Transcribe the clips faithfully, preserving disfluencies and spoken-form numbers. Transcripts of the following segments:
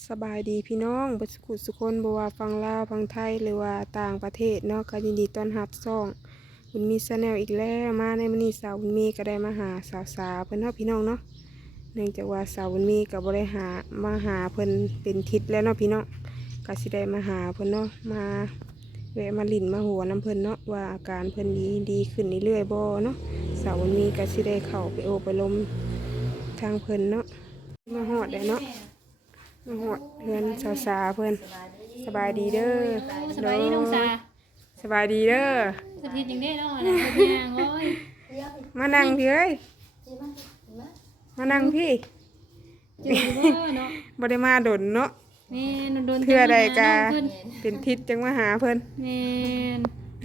สบายดีพี่น้องบุษกุสุคนบัวาฟังลาวฟังไทยหรือว่าต่างประเทศเนาะก็ยินดีต้อนรับซ่องบุญมีชาแนลอีกแล้วมาในมื้อนี้สาวบุญมีก็ได้มาหาสาวสาวเพิ่นเนาะพี่น้องเนาะเนื่องจากว่าสาวบุญมีก็บ่ได้หามาหาเพิ่นเป็นทิศแล้วเนาะพี่น้องก็สิได้มาหาเพิ่นเนาะมาแวะมาลิ้นมาหัวน้ำเพิ่นเนาะว่าอาการเพิ่นดีดีขึ้นเรื่อยๆบ่เนาะสาวบุญมีก็สิได้เข้าไปโอบไปลมทางเพิ่นเนาะมาฮอดได้เนาะมาหอดเพื่อนสาวสาเพื่อนสบายดีเด้อสบายดีน้องสาสบายดีเด้อสถิตยังได้เนาะนะเพิ่นย่างโอ้ยมานั่งพี่เอ้ยมานั่งพี่เจอบ่เนาะบ่ได้มาดนเนาะแม่นโดนเทื่อใดกะเพิ่นเป็นทิศจังมาหาเพิ่นแม่น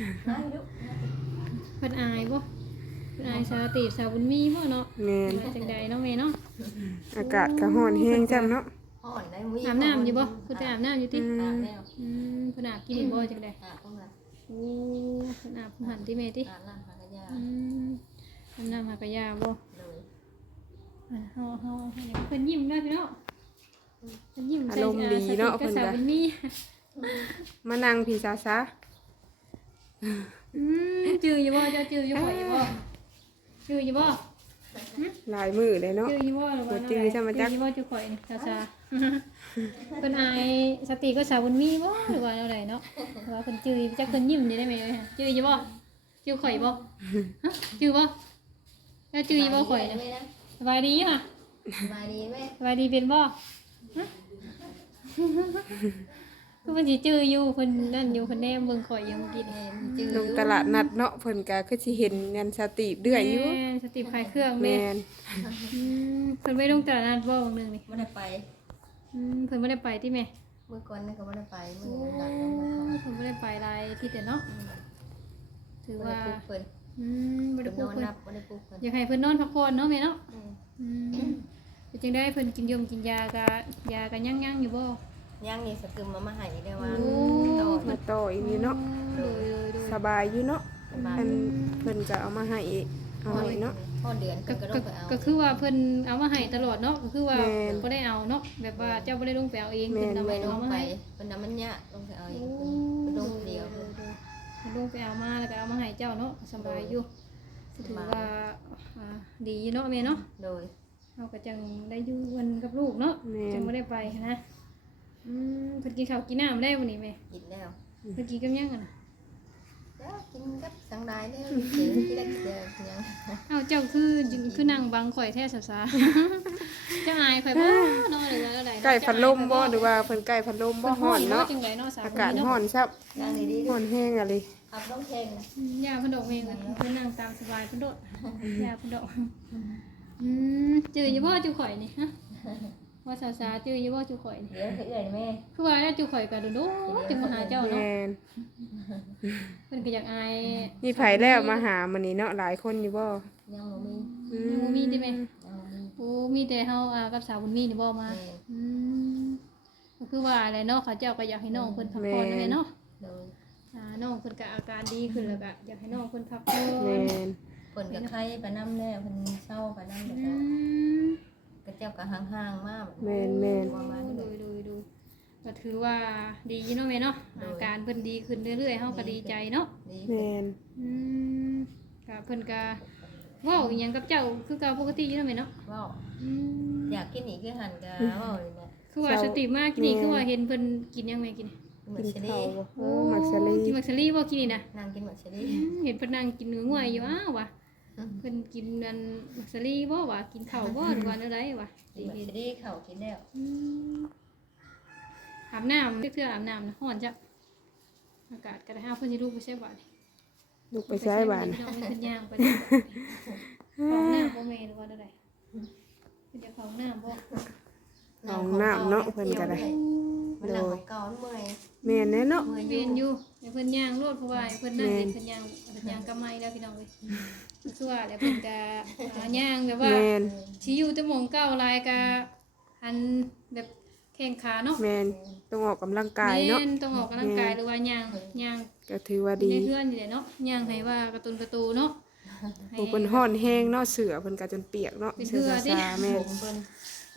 เพิ่นอายบ่เพิ่นอายสาวตีบสาวบุญมีบ่เนาะแม่นมาจังใดเนาะแม่เนาะอากาศก็ร้อนแห้งจ้ำเนาะห่อนได้มุ้ยอาบน้ำอยู่บ่เพิ่นจะอาบน้ำอยู่ติอาบแล้วอืมเพิ่นอาบกินบ่จังใดอาบเข้ามาโอ้เพิ่นอาบหันติแม่ติอาบน้ำหากระยาอืมอาบน้ำหากะยาบ่เลยอ่าเฮาเฮาเห็นเพิ่นยิ้มได้พี่เนาะเพิ่นยิ้มอาใส่รมณ์ดีเนาะสติเพิ่นสาวก็บุญมีมานั่งพี่สาวสาอืมจืออยู่บ่เจ้าจืออยู่ข่อยอยู่บ่จืออยู่บ่หลายมือเลยเนาะจืออยู่บ่หรือว่าบ่จือใช่ไหมจ๊ะจืออยู่บ่จือข่อยนี่ซาๆเพิ่นอายสติก็สาวบุญมีบ่หรือว่าแนวใดเนาะหรือว่าเพิ่นจือจักเพิ่นยิ้มนี่ได้ไหมเอ้ยจืออยู่บ่จือข่อยบ่ฮะจือบ่แล้วจืออยู่บ่ข่อยน่ะสบายดีค่ะสบายดีไหมสบายดีเป็นบ่ฮะคือมันสิจืออยู่เพิ่นนั่นอยู่เพิ่นแนมเบิ่งข่อยอยู่เมื่อกี้นี่จืดลงตลาดนัดเนาะเพิ่นก็คือสิเห็นงานสติเดือยอยู่แม่สติขายเครื่องแม่แม่นอืมเพิ่นไปลงตลาดนัดบ่บางนึงนี่ไม่ได้ไปอืมเพิ่นบ่ได้ไปที่แม่เมื่อก่อนนี่ก็ไม่ได้ไปเมื่อโอ้หลังนั้นมาเพิ่นบ่ได้ไปหลายที่แต่เนาะถือไม่ว่าได้ปลุกเพิ่นอืมบ่ได้เพิ่นปลูนกอนเพิ่นนับไม่ได้ปลุกเพิ่นอยากให้เพิ่นนอนพักผ่อนเนาะแม่เนาะอืมอืมเป็นจังได้เพิ่นกินยมกินยากะยากะยังๆอยู่บ่ย่างนี่สกึมมามาให้ได้ว่าโอ้ต่อมาต่ออีกนี่เนาะโดยโดยสบายอยู่เนาะสบายอันเพิ่นจะเอามาให้อีกเอาให้เนาะพ่อเดือนก็เพิ่นก็ก็ต้องไปเอาก็คือว่าเพิ่นเอามาให้ตลอดเนาะก็คือว่าแม่นบ่ได้เอาเนาะแบบว่าเจ้าบ่ได้ลงไปเอาเองแม่เพิ่นนเอาไปไปลเอางมาไปให้เพิ่นน้ำมันยะลงไปเอาอีกโอ้เพิ่นลงเดียวโดยโดยโดยลงไปเอามาแล้วก็เอามาให้เจ้าเนาะสบายอยู่ถือว่าอ่าดีอยู่เนาะแม่เนาะโดยเราก็จังได้อยู่วันกับลูกเนาะแม่นจังไม่ได้ไปนะอืมเพิ่นกินข้าวกินน้ำได้วันนี้ไหมกินแล้วเพิ่นกินกับหยังกันน่ะแล้วกินกับสังได้แล้วเสียงที่ได้เจอยังเอ้าเจ้าคือคือนั่งบังข่อยแท้ซะซะ เจ้าอายข่อยบ่เนาะหรือว่าอะไรไก่พัดลมบ่หรือว่าเพิ่นไก่พัดลมบ่ฮ้อนเนาะจังไดเนาะสาวอากาศฮ้อนซับนั่งดีๆฮ้อนแห้งอะลิอับน้องเพลงอืมย่าเพิ่นดอกเองอะเพิ่นนั่งตามสบายเพิ่นโดดย่าเพิ่นดอกอืมจื้ออยู่บ่จุข่อยนี่ฮะว่าสาวๆจื้ออยู่บ่จุข่อยนี่เดี๋ยวเอื่อยแม่คือว่าแล้วจุข่อยก็โดดๆจึงมาหาเจ้าเนาะแม่นเพิ่นก็อยากอายมีไผแล้วมาหามื้อนี้เนาะหลายคนอยู่บ่ยังบ่มีอืยังบ่มีติแม่ยังบ่มีโอ้มีแต่เฮาอ่ากับสาวบุญมีนี่บ่มาแม่อืมก็คือว่าอะไรเนาะเขาเจ้าก็อยากให้น้องเพิ่นพักผ่อนนั่นแหละเนาะโดยอ่าน้องเพิ่นก็อาการดีขึ้นแล้วก็อยากให้น้องเพิ่นพักผ่อนแม่นเพิ่นกับใครไปนำแน่เพิ่นเศร้าไปนำแล้วอืก็มกระเจ้าก็ห่างๆมากแม่นแม่นประมาณโดนี้ยโดยโดยก็ถือว่าดีเนาะแม่เนาะอาการเพิ่นดีขึ้นเรื่อยๆเฮาก็ดีใจเนาะดีแม่นอืมก็เพิ่นก็เว้าอีหยังกับเจ้าคือเก่าปกติอยู่เนาะแม่เนาะว้าวอืมอยากกินอีกคือหันก็ว้าวเลยเนี่ยคือว่าสติมากกินนี่คือว่าเห็นเพิ่นกินยังไงกินนี่กินหมักิกนเชอข้าวรี่บ่เออมักสลีกินมักสลีบ่กินนี่นะนั่งกินหมักเชอรี่อืมเห็นเพิ่นนั่งกินเนื้อง่วยอยู่อ้าวว่ะเพิ่นกินอันมักสลีบ่วะกินข้าวบ่หรือว่าอะไรวะกินหมักเชอรี่เขากินแล้วอืมอาบน้ำเทื่ออาบน้ำนะร้อนจ้ะอากาศก็ได้ห้าเพิ่นสิลุกไปใช้บ่าดลูกไปใช้บ้านเพิ่นย่างไปได้ของน้ำบ่แม่นหรือว่าอะไรเพิ่นจะของน้ำบ่ห้องน้ำเนาะเพิ่นก็ได้มันหลังของเก่าเมื่อยแม่นแน่เนาะเมื่อยอเวียู่ยนอยู่ให้เพิ่นย่างรวดเพราะว่าให้เพิ่นนั่นเพิ่นย่างเพิ่นย่างกำไม้แล้วพี่น้องเอ้ยคือว่าแล้วเพิ่นก็อ่าย่างแบบว่าแม่นชีอยู่แต่หมองเก้าลายกะอันแบบแข้งขาเนาะแม่นต้องออกกำลังกายเนาะแม่นต้องออกกำลังกายหรือว่าย่างย่างก็ถือว่าในดีเพื่อนนี่แหละเนาะย่างให้ว่ากระตุนกระตูเนาะให้โอ้เพิ่นฮ้อนแห้งเนาะเสือเพิ่นก็จนเปียกเนาะเป็นเสือเหือดิซาๆแม่ผนมเพิ่นค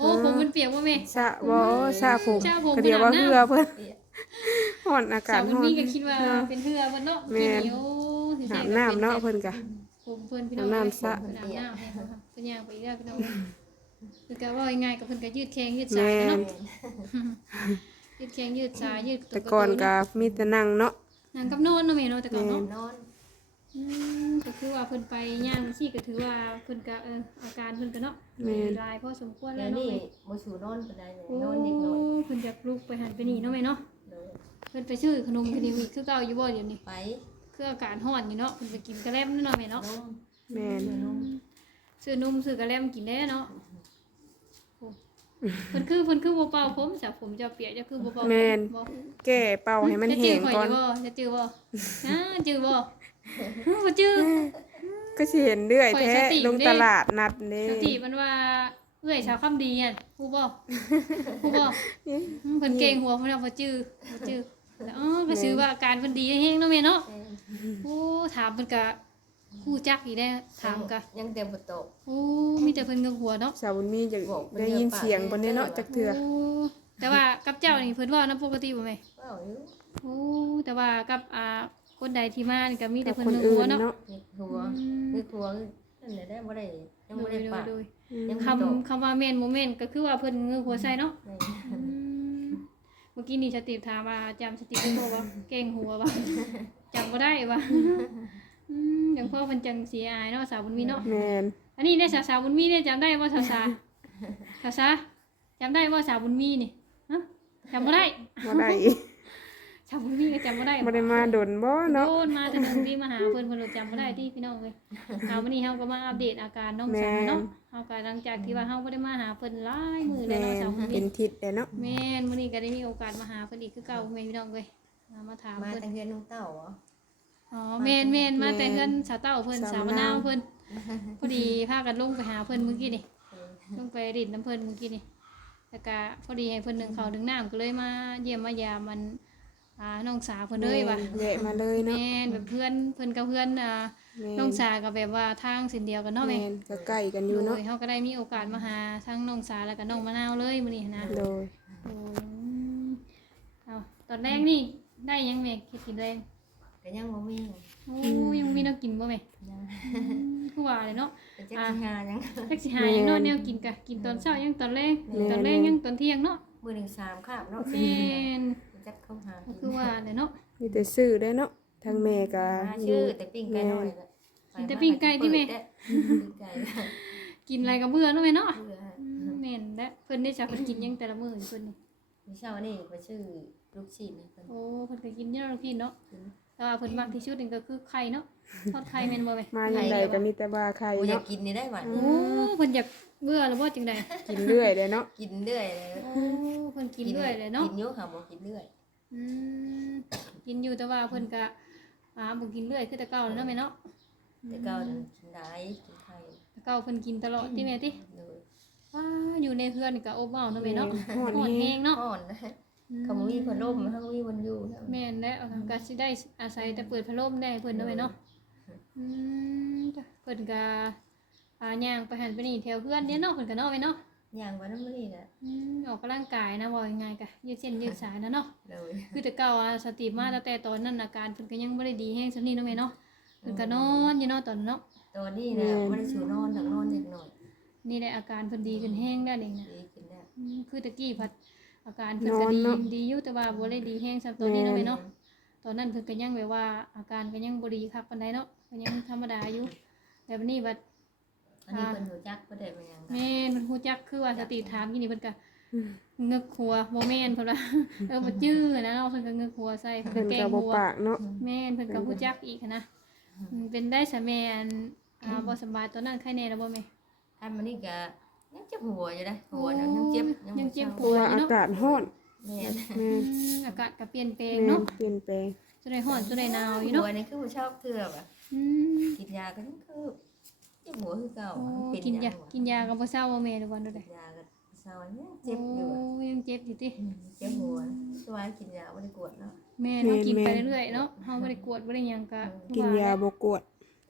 โอ้ผมมันเปียกบ่แม่สระบ่สระผมสระผมก็เดี๋ยวว่าขนาดนั้นเหือเพิ่นร้อนอากาสาศวบุญร้อนมีก็คิดว่าเนาะเป็นเหือเพิ่นเนาะแม่นกินเหนียวสิอาแท้บก็น้ำเนาะป็เพิ่นก็ผมเพิ่นพี่น้องอาบน้ำซะเพิ่นอาบน้ำให้เขาค่ะเพิ่นย่างไปอีกแล้วพี่น้องคือก็ว่าง่ายๆก็เพิ่นก็ยืดแข้งยืดสายแม่เนาะนยืดแข้งยืดสายยืดแต่ก่อนก็มีแต่นั่งเนาะนั่งกับนอนเนาะแม่เนาะแต่ก่อนเนาะนอนอืมก็คือว่าเพิ่นไปย่างซี่ก็ถือว่าเพิ่นก็เอออาการเพิ่นก็เนาะแม่นหลายพอสมควรแล้แล้ว วเนาะนี่แม่บ่สู่นอนปานใดเลยโอ้นอนเด็กน้อยเพิ่นอยากลุกไปหันไปนี่เนาะแม่เนาะเลยเพิ่นไปซื้อขนมกันอีกคือเก่าอยู่บ่เดี๋ยวนี้ไปคืออากาศร้อนอยู่เนาะเพิ่นไปกินกระแลมเนาะแม่เนาะนมแม่นนมซื้อนมซื้อกระแลมกินได้เนาะโอ้เพิ่นคือเพิ่นคือบ่เป่าผมจ้ะผมจะเปียกจะคือบ่เป่าผมแม่นบ่แก้เป่าให้มันจะแห้จื้อง ข่อยก่ออน ยู่บ่จะจื้อบ่อ่าจื้อบ่บ่จื้อก็สิเห็นเรื่อยข่อยแท้สติลงเด้ตลาดนัดเด้สติมันว่าเอ้อยชาวคำดีอ่ะฮู้บ่ฮู้บ่อืมเพิ่นเก่งหัวเพิ่นเอาบ่จื้อบ่จื้อแล้วอ๋อก็ชื่อว่าอาการเพิ่นดีแฮงเนาะแม่เนาะเออโอ้ถามเพิ่นก็ฮู้จักอีกแล้วถามก็ยังเต็มบ่ตกโอ้มีแต่เพิ่นเงือกหัวเนาะสาวบุญมีอยากบอกเพิ่นได้ยินเสียงเพิ่นเด้เนาะจักเทื่อโอ้แต่ว่ากับเจ้านี่เพิ่นเว้านำปกติบ่แม่เว้าอยู่โอ้แต่ว่ากับอ่าคนใดที่มานี่ก็มีแต่กับเพิ่นคนเงือกอื่หัวน เนาะเนาะเฮ็ดหัวเฮ็ดหัวนั่นแหละได้บ่ได้ยังโดบ่ยได้โดปาย กโดยยังคำคำว่าแม่นบ่แม่นก็คือว่าเพิ่นเงือกหัวใส่เนาะแม่อืมเมื่อกี้นี่สติถามว่าจำสติได้บ่ว่าเก่งหัวว่าจำบ่ได้ว่าอืมอย่างพ่อเพิ่นจังสิอายเนาะสาวบุญมีเนาะแม่นอันนี้เนี่ยสาวสาวบุญมีเนี่ยจำได้ว่าสาวสาวสาวสาวจำได้ว่าสาวบุญมีนี่ฮะจำไม่ได้บ่ได้สาวบุญมีก็จำไม่ได้บ่ได้มาดนบ่เนาะโดนมาแต่หนึ่งที่มาหาเพิ่นเพิ่นเลยจำไม่ได้ที่พี่น้องเลยเอาวันนี้เฮาก็มาอัปเดตอาการน้องสาวเนาะเฮาก็หลังจากที่ว่าเฮาบ่ได้มาหาเพิ่นหลายมื้อแล้วแม่เนาะนสาวบุญมีเป็นทิศแหละเนาะแม่นมื้อนี้ก็ได้มีโอกาสมาหาเพิ่นอีกคือเก่าแม่พี่น้องเลยมามาถามมาเพิ่นตั้งเฮือนลุงเต้าเหรออ๋อแม่นแม่นมาแต่เพิ่นสาวเต้าเพิ่นสาวมะนาวเพิ่นพอดีพากันลงไปหาเพิ่นเมื่อกี้นี่เออต้องไปริดน้ำเพิ่นเมื่อกี้นี่แล้วก็พอดีให้เพิ่นหนึ่งเขาวหนึ่งน้ำก็เลยมาเยี่ยมมายามมันอ่าน้องสาวเพิ่นเลยว่ะแวะมาเลยเนาะแม่นแบบเพื่อนเพิ่นกับเพื่อนอ่าแม่น้องสาวก็แบบว่าทางเส้นเดียวกันเนาะแม่แม่นก็ใกล้กันอยู่โดเนาะยเฮาก็ได้มีโอกาสมาหาทั้งน้องสาวแล้วก็น้องมะนาวเลยมื้อนี้นะโดยโอ้เอาตอนแรกนี่ได้ยังแม่คิดกินแรงก็ยังบ่มีโอ้ยังมีแนวกินบ่แม่ยังอืมคือว่าเลยเนาะก็จักสิหายังจักสิหายังเนาะแนวกินกะกินตอนเช้ายังตอนแรกตอนแรกยังตอนเที่ยงเนาะมื้อหนึงสามคาบเนาะแม่นจักเข้าหาก็คือว่าเลยเนาะมีแต่ซื้อได้เนาะทางแม่ก็มาอชื่ยู่อแต่ปิ้งไก่น้อยก็กินแต่ปิ้งไก่ที่แม่ปิ้งไก่กินอะไรก็เบื่อเนาะแม่เนาะเบื่ออืมแม่นและเพิ่นได้จักเพิ่นกินหยังแต่ละมื้ออยู่เพิ่นนี่มื้อเช้านี่ไปชื่อลูกชิ้นนี่เพิ่นโอ้เพิ่นก็กินเยอะเนาะพี่เนาะแต่ว่าเพิ่นมักที่สุดนี่ก็คือไข่เนาะทอดไข่แม่นบ่แม่มาอย่างใดก็มีแต่ว่าใครบ่อยากเนาะกินนี่ได้หวานโอ้เพิ่นอยากเบื่อแล้วบ่จังได๋กินเรื่อยเลยเนาะกินเรื่อยเลยโอ้เพิ่นกินเรื่อยเลยเนาะกินอยู่ค่ะบ่กินเรื่อยอืมกินอยู่แต่ว่าเพิ่นก็อ่าบ่กินเรื่อยคือแต่เก่าแล้วเนาะแม่เนาะแต่เก่านั้นกินได้กินไข่แต่เก่าเพิ่นกินตลอดติแม่ติเลยว้าอยู่ในเฮือนนี่ก็อบอ้าวเนาะแม่เนาะฮ้อนฮ้อนแฮแฮงงเนาะอ่อนนะเขาบ่มีพัดลมเขาบ่มีวันอยู่นะแม่นแล้วก็สิได้อาศัยแต่เปิดพัดลมได้เพิ่นเนาะแม่เนาะอืมจ้ะเพิ่นก็อ่าย่างไปหันไปนี่แถวเพื่อนเนี่ยเนาะเพิ่นก็เนาะแม่เนาะย่างวันนั้นมื้อนี้น่ะอืมออกกำลังกายนะว่ายังไงกะยืดเส้นยืดสายนะเนาะเลยคือแต่เก่าอะสติมาตั้งแต่ตอนนั้นอาการเพิ่นก็ยังบ่ได้ดีแฮงซำนี้เนาะแม่เนาะเพิ่นก็นอนอยู่เนาะตอนนั้นเนาะตอนนี้น่ะบ่ได้สู่นอนดักนอนเล็กน้อยนี่แหละอาการเพิ่นดีขึ้นแฮงได้เองนะดีขึ้นแล้วอืมคือตะกี้พัดอาการเพิ่นก็ดีดีอยู่แต่ว่าบ่ได้ดีแฮงซำตอนนี้เนาะแม่เนาะตอนนั้นเพิ่นก็ยังแบบว่าอาการก็ยังบ่ดีคักปานใดเนาะก็ยังธรรมดาอยู่แต่วันนี้บัดอันนี้เพิ่นรู้จักบ่ได้เป็นหยังแม่นเพิ่นฮู้จักคือว่าสติถามกินนี่เพิ่นก็เงึกหัวบ่แม่นเพิ่นว่า เออบ่จื้อนะเนาะเพิ่นก็เงึกหัวใส่เพิ่นเพิ่นก็แกล้ก็งบ่หัวปากเนาะแม่นเพิ่นก็ฮู้จักอีกหั้นนะอืมเป็นได้ซะแม่อันอ่าบ่สำบายตอนนั้นไข้แน่แล้วบ่แม่อันมันนี่ก็ยังเจ็บหัวอยู่นะหัวน่ะยังเจ็บยังเจ็บเพหัราะว่าอากาศร้อนแม่นแม่อืนมอากาศก็เปลี่ยนแปลงแม่นเนาะเปลี่ยนแปลงจะได้ร้อนจะได้หนาวอยู่หัเนาะวนี่คือบ่ชอบเทื่อว่ะอืมกินยาก็ยังคือเจ็บหัวคือเก่าโอ้เป็นกินยาหงวะกินยาก็บ่เศร้าบ่แม่ทุกวันเด้อกินยาก็เศร้าเนี่ยโอ้เจ็บอยู่อะยังเจ็บอยู่ติอืมเจ็บหัวสวายกินยาบ่ได้กวดเนาะแม่เนาะกินไปเรื่อยๆเนาะเฮาบ่ได้กวดบ่ได้หยังก็กินยาบ่กวดแ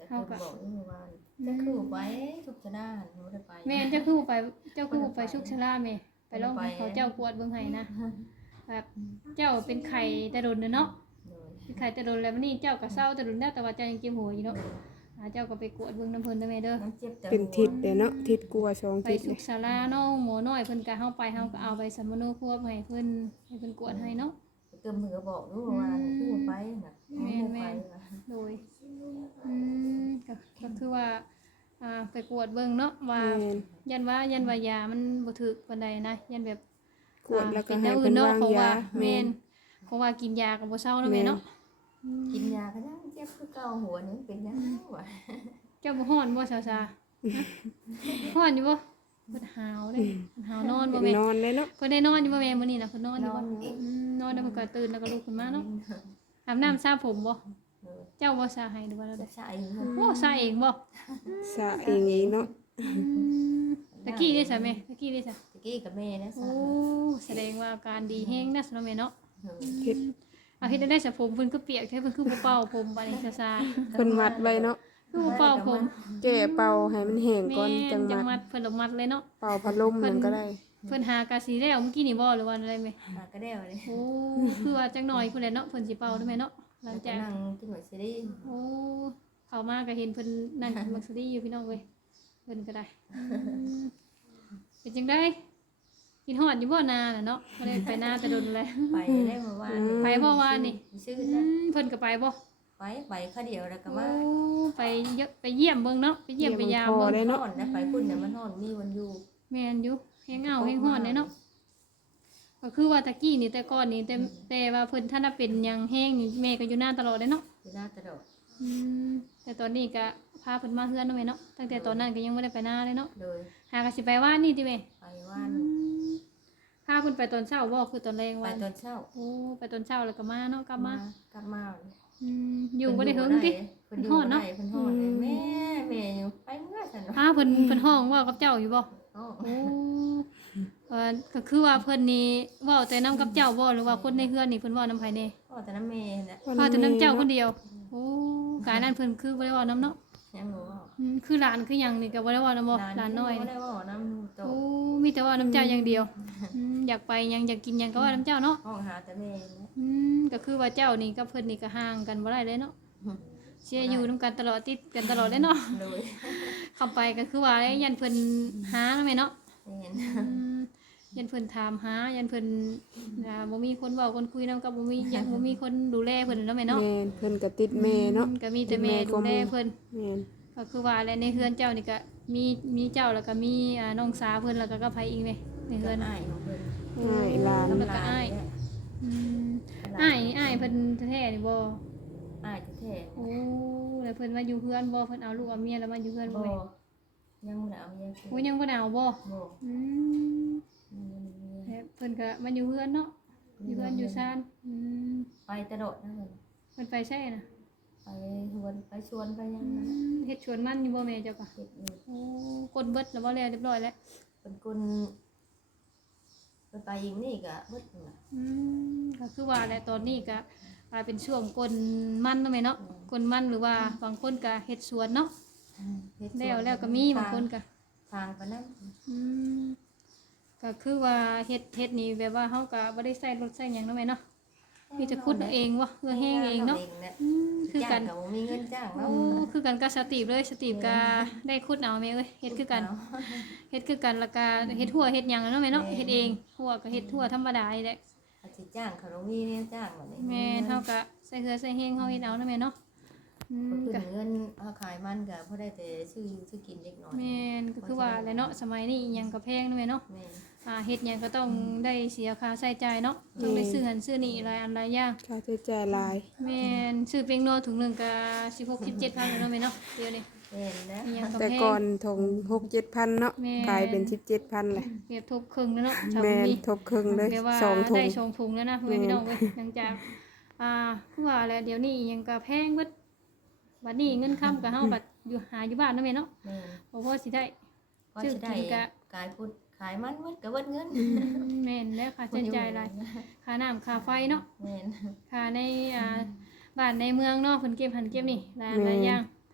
แต่คนบอกนี่เมื่อวานจะคือไปทุกชนะหนูได้ไปแม่นเจ้าคือบ่ไปเจ้าคือบ่ไปชุกชลาแม่ไปลองให้เขาเจ้ากวดเบิ่งให้นะแบบเจ้าเป็นไข่แต่โดนเนาะโดยเป็นไข่แต่โดนแล้ววันนี้เจ้าก็เศร้าแต่โดนแล้วแต่ว่าเจ้ายังเจ็บหัวอยู่เนาะอ่าเจ้าก็ไปกวดเบิ่งน้ำเพิ่นเด้อแม่เด้อมันเจ็บแต่เป็นทิศเด้อเนาะทิศกลัวสองไปทิศสุเลขยศาลาเนาะหมอน้อยเพิ่นก็เฮาไปเฮาก็เอาไปสัมมโนครัวให้เพิ่นให้เพิ่นกวดให้เนาะเติมมือบอกรู้ว่าคือไปนะไม่ไปโดยอืมก็ก็คือว่าอ่าไปกวดเบิ่งเนาะว่าแม่นยันว่ายันว่ายามันบ่ถึกปานใดนะยันแบบกวดแล้วก็เป็นให้แนวเพิ่อื่นนเนาะวางเพราะว่ายาแม่แม่นนเพราะว่ากินยาก็บ่เศร้าเนาะแม่เนาะกินยาก็ยังเจ็บคือเก่าหัวนี่เป็นยังวะเจ้าบ่ฮ้อนบ่ซาซาฮะฮ้อนอยู่บ่เพิ่นหาวเด้เพิ่นหาวนอนบ่แม่นอนเลยเนาะเพิ่นได้นอนอยู่บ่แม่มื้อนี้น่ะเพิ่นนอนอยู่บ่อืมนอนแล้วเพิ่นก็ตื่นแล้วก็ลุกขึ้นมาเนาะอาบน้ำสระผมบ่เจ้าบ่สระให้หรือว่าแล้วจะได้ใช่โอ้สระเองบ่สะเองเองเนาะตะกี้ได้ซะแม่ตะกี้ได้ซะตะกี้กับแม่นะโอ้แสดงว่าอาการดีแฮงนะสำหรับแม่เนาะเฮ็ดเอาเฮ็ดได้สระผมเพิ่นคือเปียกแท้เพิ่นคือบ่เป่าผมบัดนี้ซาซาเพิ่นมัดไว้เนาะคือบ่เป่าผมแก้เป่าให้มันแห้งแม่ก่อนจังจังมัมัดดเพิ่นเอามัดเลยเนาะเป่าพัดลมมันก็ได้เพิ่นหากะสีแล้วเมื่อกี้นี่บ่หรือว่าอะไรแม่ก็ได้เลยโอ้คือว่าจังหน่อยพุ่นแหละเนาะเพิ่นสิเป่าได้ไหมเนาะหลังจากนั่งกินหอยซีรีโอ้เข้ามาก็เห็นเพิ่นนั่งกินมักซีอยู่พี่น้องเว้ยเพิ่นก็ได้อืมเป็นจังได๋กินฮอดอยู่บ่นาน่ะเนาะบ่ได้ไปนาแต่โดนเลยไปได้เมื่อวานไปบ่วานนี่ชื่ออืนะมเพิ่นก็ไปบ่ไปไปข้าเดียวแล้วก็โอ้ว่าไปเยอะไปเยี่ยมเบิ่งเนาะไปเยี่ยมไปยามพอเบิ่งได้เนาะห่อนนะไปพุ่นเนี่ยมันห่อนมีวันอยู่แม่นอยู่แฮงเอาแฮงฮ้อนเด้เนาะก็คือว่าตะกี้นี่แต่ก่อนนี่แต่แต่ว่าเพิ่นท่านน่ะเป็นหยังแฮงนี่แม่ก็อยู่หน้าตลอดเด้เนาะอยู่หน้าตลอดอืมแต่ตอนนี้ก็พาเพิ่นมาเฮือนเนาะแม่เนาะตั้งแต่ตอนนั้นก็ยังบ่ได้ไปนาเลยเนาะเลยหาก็สิไปว่านนี่ติแม่ไปว่านพาเพิ่นไปตอนเช้าบ่คือตอนแรงไปวันตอนเช้าโอ้ไปตอนเช้าแล้วก็มาเนาะกลับมากลับมาอืมอยู่บ่ได้เฮิงติเพิ่นอยู่เนาะเพิ่นห่อนแม่แม่อยู่ไปเมื่อฉันพาเพิ่นเพิ่นห้องเว้ากับเจ้าอยู่บ่โอ้โอ้เอ่อก็คือว่าเพิ่นนี่เว้าแต่นํกับเจ้าบ่หรือว่าคนในเฮือนนี่เพิ่นเว้านำไผแน่พ่อแต่น้ำแม่นะพาแต่นํเจ้าคนเดียวโอ้กายนั้นเพิ่นคือบ่ได้เว้านำเนาะยังหนูอืมคือหลานคือหยังนี่ก็บ่ได้เว้านำบ่หลานน้อยไม่นี่ได้ว่าน้ำโตโอ้มีแต่เว่าน้ำเจ้าอย่างเดียวอืมอยากไปหยังอยากกินหยังก็ว่าน้ำเจ้าเนาะห้องหาแต่แม่นะอืมก็คือว่าเจ้านี่กับเพิ่นนี่ก็ห่างกันบ่ได้เลยเนาะเชียร์อยู่นํกันตลอดติดกันตลอดเลยเนาะเลยเข้าไปก็คือว่าแล้วยันเพิ่นหาเนาะแม่เนาะเห็นอืมยันเพิ่นถามหายันเพิ่นอ่าบ่มีคนเว้าคนคุยนํกับบ่มียังบ่มีคนดูแลเพิ่นเนาะแม่เนาะแม่นเพิ่นก็ติดแม่เนาะก็มีแต่แม่ดูแลเพิ่นแม่นก็คือว่าแล้วในเฮือนเจ้านี่ก็มีมีเจ้าแล้วก็มีอ่าน้องสาวเพิ่นแล้วก็กับไผอีกแม่ในเฮือนอ้ายของเพิ่นอ้ายหลานแล้วก็อ้ายอืมอ้ายอ้ายเพิ่นแท้ๆนี่บ่อ้ายแท้โอ้แล้วเพิ่นมาอยู่เพื่อนบ่เพิ่นเอาลูกเอาเมียแล้วมาอยู่เพื่อนๆบ่บ่แม่ยังบ่ได้เอาเมียโอ้ยยังบ่ได้เอาบ่บ่อืมแล้วเพิ่นก็มาอยู่เพื่อนเนาะอยู่เพื่อนอยู่ซ่านอืมไปตลอดนะเพิ่นเพิ่นไปใช่น่ะไปหวนไปชวนไปยังอืนะมเฮ็ดสวนมันอยู่บ่แม่เจ้าก็เฮ็ดอยู่โอ้กดเบิดแล้วบ่แล้วเรียบร้อยแล้วเป็นคนไปไปอีกนี่ก็เบิดน่ะอืมก็คือว่าแหละตอนนี้ก็กลายเป็นช่วงกลมันเนาะแม่เนาะกลมันหรือว่าบางคนก็เฮ็ดสวนเนาะเฮ็ดแล้วแล้วก็มีบางคนก็ทางไปนำอืมก็คือว่าเฮ็ดเฮ็ดนี่แบบว่าเฮาก็บ่ได้ใส่รถใส่หยังเนาะแม่เนาะมีแต่ขุดเอาเองวะเพื่อแห้งเองเนาะอืมคือกันจ้างก็บ่มีเงินจ้างโอ้เนาะคือกันกับสตีฟเลยสตีฟก็ได้ขุดเอาแม่เอ้ยเฮ็ดคือกันเฮ็ดคือกันแล้วก็เฮ็ดทั่วเฮ็ดหยังเนาะแม่เนาะเฮ็ดเองทั่วก็เฮ็ดทั่วธรรมดานี่แหละอาจสิจ้างเขาบ่มีเนี่ยจ้างบัดนี้แม่เฮาก็ใส่เฮือใส่แห้งเฮาเฮ็ดเอาเนาะแม่เนาะอืมก็ก็คือเงินเฮาขายมันก็บ่ได้แต่ซื้ออยู่ซื้อกินเล็กน้อยแม่นก็คือว่าแหละเนาะสมัยนี้อิหยังก็แพงเนาะแม่เนาะแม่อ่าเฮ็ดหยังก็ต้องได้เสียค่าใช้จ่ายเนาะต้องได้ซื้อหันซื้อนี่หลายอันหลายอย่างค่าใช้จ่ายหลายแม่นซื้อเปียงโนถุงหนึงก็สิบหก สิบเจ็ดพันแล้วเนาะแม่เนาะเดี๋ยวนี้แม่นนะอิหยังก็แต่แพก่อง นถงหกเจ็ดพันเนาะแม่กลายเป็นสิบเจ็ดพันเลยเปรียบทบครึ่งแล้วเนาะชาวแม่นนี้ทบครึ่งเลยเดี๋ยวว่าสองถุได้งสองถุงแล้วนะพ่อแม่พี่น้องเว้ยหลังจากอ่าคือว่าแล้วเดี๋ยวนี้อิหยังก็แพงเบิดบัดนี้เงินค้ำก็เฮาบัดอยู่หาอยู่บ้านเนาะแม่เนาะแม่นบ่พอสิได้ก็สิได้ขายพุดขายมันมันก็เบิดเงินแม่นแล้วค่าใช้จ่ายหลายค่าน้ำค่าไฟเนาะแม่นค่าในอ่าบ้านในเมืองเนาะเพิ่นเก็บหันเก็บนี่หลายหลายอย่าง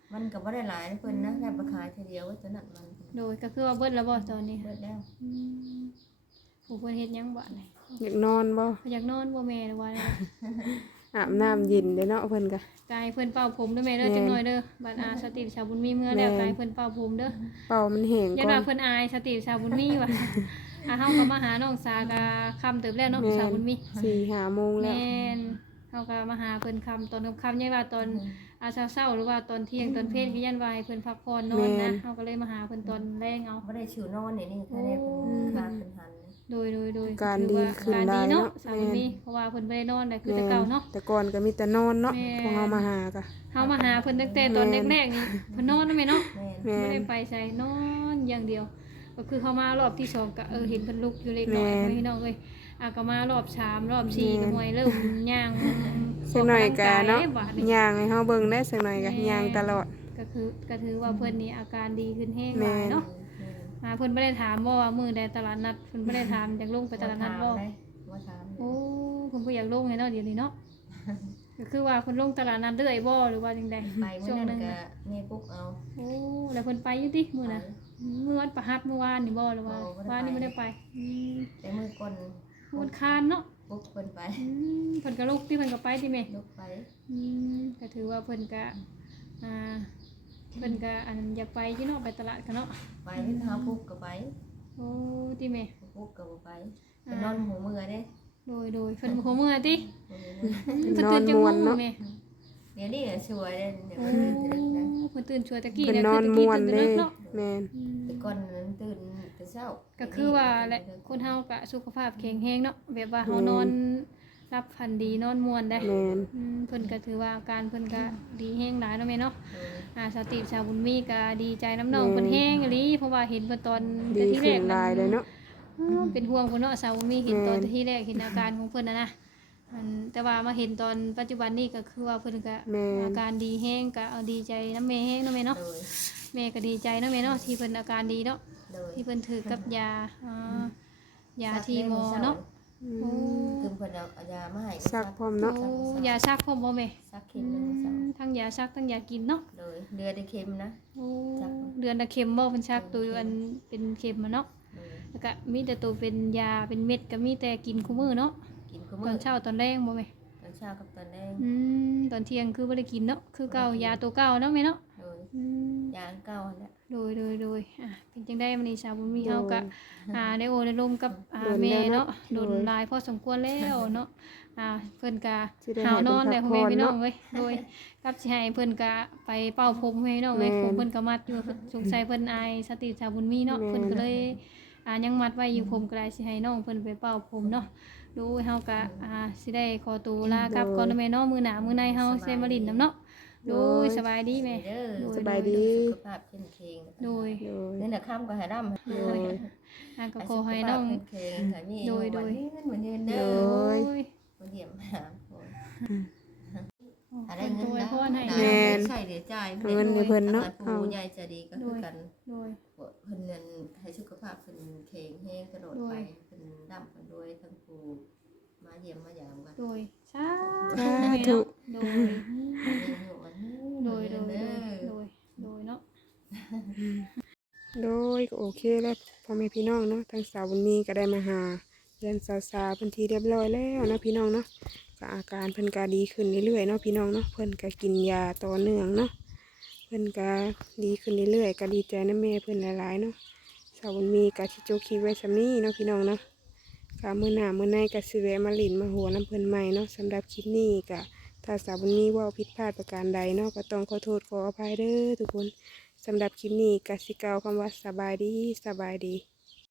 มันก็บ่ได้หลายเพิ่นนะแค่ราคาทีเดียวว่าตัวนั้นมันโดยก็คือว่าเบิดแล้วบ่ตอนนี้เบิดแล้วอืมผู้เพิ่นเฮ็ดหยังบ่นี่อยากนอนบ่อยากนอนบ่แม่หรือว่าอะไรอาบน้ำเย็นเด้เนาะเพิ่นก็กายเพิ่นเป่าผมเด้อแม่เด้อแม่นจังหน่อยเด้อบัดอาสติชาวบุญมีเมื่อแล้วแม่นกายเพิ่นเป่าผมเด้อเป่ามันแห้งยันก่อว่าน เพิ่นอายสติชาวบุญมีว่ะ อ่ะเฮาก็มาหาน้องสากะค่ำเติบแล้วเนาะแม่ชาวบุญมีสี่ห้าโมงแล้วแม่นเฮาก็มาหาเพิ่นค่ำตอนค่ำๆยันว่าตอนอาเช้าๆหรือว่าตอนเที่ยงตอนเพลก็ยันว่าให้เพิ่นพักผ่อนนอนแม่นะนเฮาก็เลยมาหาเพิ่นตอนแรงเอาบ่ได้ชิวนอนนี่นี่แค่ได้เพิ่นคาดเป็นหันโดยโดยโดยการถือว่าดีขึ้นการดีได้เนาะเนาะสาวบุญมีแม่นเพราะว่าเพิ่นบ่ได้นอนได้คือแต่เก่าเนาะแต่ก่อนก็มีแต่นอนเนาะแม่พอเฮามาหาก็เฮามาหาเพิ่นตั้งแต่ตอนแม่นแรกๆนี่เพิ่นนอนนำแม่เนาะแม่นแม่ไม่นได้ไปใส่นอนอย่างเดียว ก็คือเขามารอบที่สองก็เออเห็นเพิ่นลุกอยู่เล็กน้อยแม่นพี่น้องเอ้ยอ่ะก็มารอบสามรอบสี่ก็แม่นมวยเริ่มย่างสักหน่อยก็เนาะออกกำลังกยได้บาดนี้ย่างให้เฮาเบิ่งได้สักหน่อยก็แม่นย่างตลอดก็คือก็ถือว่าเพิ่นนี่อาการดีขึ้นแฮงหแม่ลายนเนาะอ่าเพิ่นบ่ได้ถามบ่ว่ามื้อใดตลาดนัดเพิ่นบ่ได้ถามอยากลงไปตลาดนัดบ่ว่าถามโอ้เพิ่นบ่อยากลงเลยเนาะเดี๋ยวนี้เนาะก็คือว่าเพิ่นลงตลาดนัดเรื่อยบ่หรือว่าจังได๋ไปเมื่ช่อวงนั้หนึนงก็น่ะแม่ปุ๊กเอาโอ้แล้วเพิ่นไปอยู่ติมื้อน่ะมื้อวันประหัสเมื่อวานนี่บ่หรือว่าบ่บ่ได้ไปวานนี้บ่ได้ไปอืมแต่มือก่อนมันคานเนาะปุ๊กเพิ่นไปอืมเพิ่นก็ลูกที่เพิ่นก็ไปที่แม่ลุกไปอืมก็ถือว่าเพิ่นก็อ่าเพิ่นก็อันอยากไปอยู่เนาะไปตลาดกันเนาะไปหาปุ๊กก็ไปโอ้ที่แม่ปุ๊กก็บ่ไปไปนอนหัวมือเด้โดยโดยเพิ่นบ่ฮู้มื้อติหัวมือเพิ่นตื่นจังนโมอนงม่วนเนาะแม่เดี๋ยวนี้ช่วยเด้เดี๋ยวโอ้มันตื่นแต่ดึกนะเพิ่นตื่นชัวตะกี้เป็นเนี่ยนอนคือตะม่กี้วนตื่นแต่เด้ดึกเนาะแม่นอืมแต่ก่อนนั้นตื่นแต่เช้าก็คือว่าแหละคนเฮาก็สุขภาพแข็งแรงเนาะแบบว่าเฮานอนรับพันดีนอนม่วนได้แม่นอืมเพิ่นก็ถือว่าอาการเพิ่นก็ดีแฮงหลายเนาะแม่เนาะเอออ่าสติชาวบุญมีก็ดีใจน้ำน้องแม่เพิ่นแห้งอีหลีเพราะว่าเห็นเพิ่นตอนดีแต่ที่แรขึ้กนหลายเลยเนาะอ้าวเป็นห่วงเพิ่นเนาะสาวบุญมีเห็นแม่ตอนที่แรกเห็นอาการของเพิ่นน่ะนะอันแต่ว่ามาเห็นตอนปัจจุบันนี้ก็คือว่าเพิ่นก็แม่อาการดีแห้งก็เอาดีใจน้ำแม่แห้งเนาะแม่เนาะโดยแม่ก็ดีใจเนาะแม่เนาะที่เพิ่นอาการดีเนาะโดยที่เพิ่นถือกับยาอ่ายาที่หมอเนาะอืโอ้มคือเพิ่นเอาเอายามาให้ซักพร้อมเนาะโอ้ยาซักพร้อมบ่แม่ซักเข็มหนึงซักทั้งยาซักทั้งยากินเนาะโดยเดือนได้เข็มนะโอ้ซักเดือนละเข็มบ่เพิ่นชักตัวอันเป็นเข็มอะเนาะโดยแล้วก็มีแต่ตัวเป็นยาเป็นเม็ดก็มีแต่กินคู่มื้อเนาะกินก็ตมื้ออนเช้าตอนแรงบ่แม่ตอนเช้ากับตอนแดงอืมตอนเที่ยงคือบ่ได้กินเนาะคือเก่ายาตัวเก่าเนาะแม่เนาะโดยอืมยาอันเก่าอันเนี่ยโดยโดยโดยอ่ะเป็นจังได๋มื้อนี้ชาวบุญมีเฮาก็อ่าได้โอได้ลมกับอ่าโดนแม่แล้วเนาะเนาะโดนโดยหลายพอสมควรแล้วเนาะอ่าเพิ่นก็สิได้หาวนอนให้แล้วเพิ่พ่อน แม่พักผ่อนพี่น้องเนาะเว้ยโดยกับสิให้เพิ่นก็ไปเป่าผมให้พี่น้องเว้ยแม่นผมเพิ่นก็มัดอยู่สงสัยเพิ่นอายสติชาวบุญมีเนาะแม่นเพิ่นก็เลยอ่ายังมัดไว้อยู่ผมก็ได้สิให้น้องเพิ่นไปเป่าผมเนาะดูเฮาก็อ่าสิได้ขอตัวลากลับก่อนเนาะแม่เนาะมื้อหน้ามื้อในเฮาสิมาลิ้นนำเนาะโดยสบายดีแม่เด้อโดยสบายดีสุขภาพเข้มแข็งโดยโดยเงินน่ะค่ำก็ให้ร่ำโดยอ่าก็ขอให้น้องสุขภาพเข้มแข็งให้มีโดยอาโดยวันเหมือนยืนโดเด้อย มาเยี่ยมหาโอ้ยอะไรเงินโดยนะพ่อให้แม่นใช่เดี๋ยวจ่ายเงินให้เพิ่นเนาะผู้ใหญ่จะดีก็คือกันโดยเพิ่นเงินให้สุขภาพเพิ่นแข็งแรงตลอดไปเพิ่นดำเพิ่นด้วยทั้งผู้มาเยี่ยมมายามกันโดยสาสาธุโดยโดโดยย โดโดยยโดย โดย โดยเนาะโดยก็โอเคแล้วพ่อแม่พี่น้องเนาะทางสาวบุญมีก็ได้มาหาเรียนสาวๆเพิ่นที่เรียบร้อยแล้วเนาะพี่น้องเนาะก็อาการเพิ่นก็ดีขึ้นเรื่อยๆเนาะพี่น้องเนาะเพิ่นก็กินยาต่อเนื่องเนาะเพิ่นก็ดีขึ้นเรื่อยๆก็ดีใจนะแม่เพิ่นหลายๆเนาะสาวบุญมีก็สิโจกคลิปไว้ซำนี้เนาะพี่น้องเนาะก็มื้อหน้ามื้อในก็สิแวะมาลิ้นมาหัวน้ำเพิ่นใหม่เนาะสำหรับคลิปนี้ก็ถ้าสาวบุญมีเว้าผิดพลาดประการใดเนาะก็ต้องขอโทษขออภัยเด้อทุกคน สำหรับคลิปนี้กสิเกล่าวคำว่าสบายดีสบายดี